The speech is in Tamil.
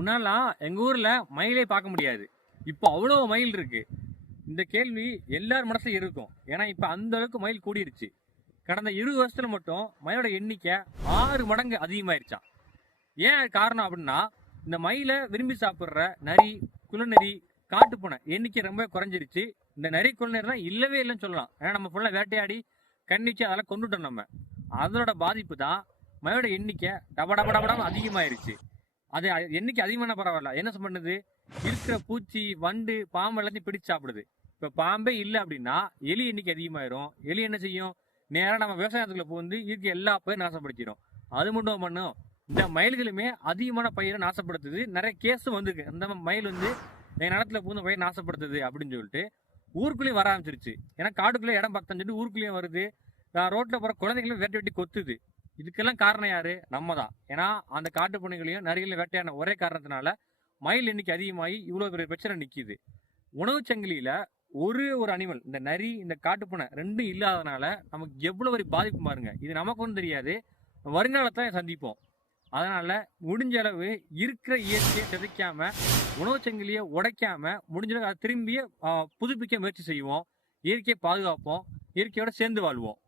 முன்னாலாம் எங்க ஊர்ல மயிலே பார்க்க முடியாது. இப்போ அவ்வளோ மயில் இருக்கு. இந்த கேள்வி எல்லார் மனசுல இருக்கும். ஏன்னா இப்ப அந்த அளவுக்கு மயில் கூடிருச்சு. கடந்த 20 வருஷத்துல மட்டும் மயிலோட எண்ணிக்கை 6 மடங்கு அதிகமாயிருச்சாம். ஏன் அது காரணம் அப்படின்னா, இந்த மயிலை விரும்பி சாப்பிடுற நரி, குள்ளநரி, காட்டுப்பூனை எண்ணிக்கை ரொம்ப குறைஞ்சிருச்சு. இந்த நரி குள்ளநரி தான் இல்லவே இல்லைன்னு சொல்லலாம். ஏன்னா நம்ம ஃபுல்லா வேட்டையாடி கண்ணிச்சு அதெல்லாம் கொண்டுட்டோம் நம்ம. அதோட பாதிப்பு தான் மயிலோட எண்ணிக்கை டபடபடபடம் அதிகமாயிருச்சு. அது எண்ணிக்கை அதிகமான பரவாயில்ல, என்ன பண்ணுது, இருக்கிற பூச்சி, வண்டு, பாம்பு எல்லாத்தையும் பிடிச்சு சாப்பிடுது. இப்ப பாம்பே இல்லை அப்படின்னா எலி எண்ணிக்கை அதிகமாயிரும். எலி என்ன செய்யும், நேரா நம்ம விவசாயத்துக்குள்ள புகுந்து இயற்கை எல்லா பயிரும் நாசப்படுத்திடும். அது மட்டும் பண்ணும், இந்த மயில்களுமே அதிகமான பயிரை நாசப்படுத்துது. நிறைய கேஸும் வந்திருக்கு. அந்த மயில் என் நிலத்துல புகுந்த பயிர் நாசப்படுத்துது அப்படின்னு சொல்லிட்டு ஊருக்குள்ளேயும் வர ஆரம்பிச்சிருச்சு. ஏன்னா காடுக்குள்ளே இடம் பத்தம் சொல்லி ஊருக்குள்ளேயும் வருது. ரோட்ல போற குழந்தைகளும் வெட்டி வெட்டி கொத்துது. இதுக்கெல்லாம் காரணம் யாரு? நம்ம தான். ஏன்னா அந்த காட்டு பூனைகளையும் நரிகளையும் வேட்டையான ஒரே காரணத்தினால மயில் எண்ணிக்கை அதிகமாகி இவ்வளவு பெரிய பிரச்சனை நிக்குது. உணவு சங்கிலியில ஒரு அனிமல், இந்த நரி, இந்த காட்டுப்பூனை ரெண்டும் இல்லாதனால நமக்கு எவ்வளவு ஒரு பாதிப்பு பாருங்க. இது நமக்கு ஒன்றும் தெரியாது, வருங்காலத்தை சந்திப்போம். அதனால முடிஞ்ச அளவு இருக்கிற இயற்கையை சிதைக்காம, உணவு சங்கிலியை உடைக்காம, முடிஞ்ச அளவு அதை திரும்பிய புதுப்பிக்க முயற்சி செய்வோம். இயற்கையை பாதுகாப்போம். இயற்கையோட சேர்ந்து வாழ்வோம்.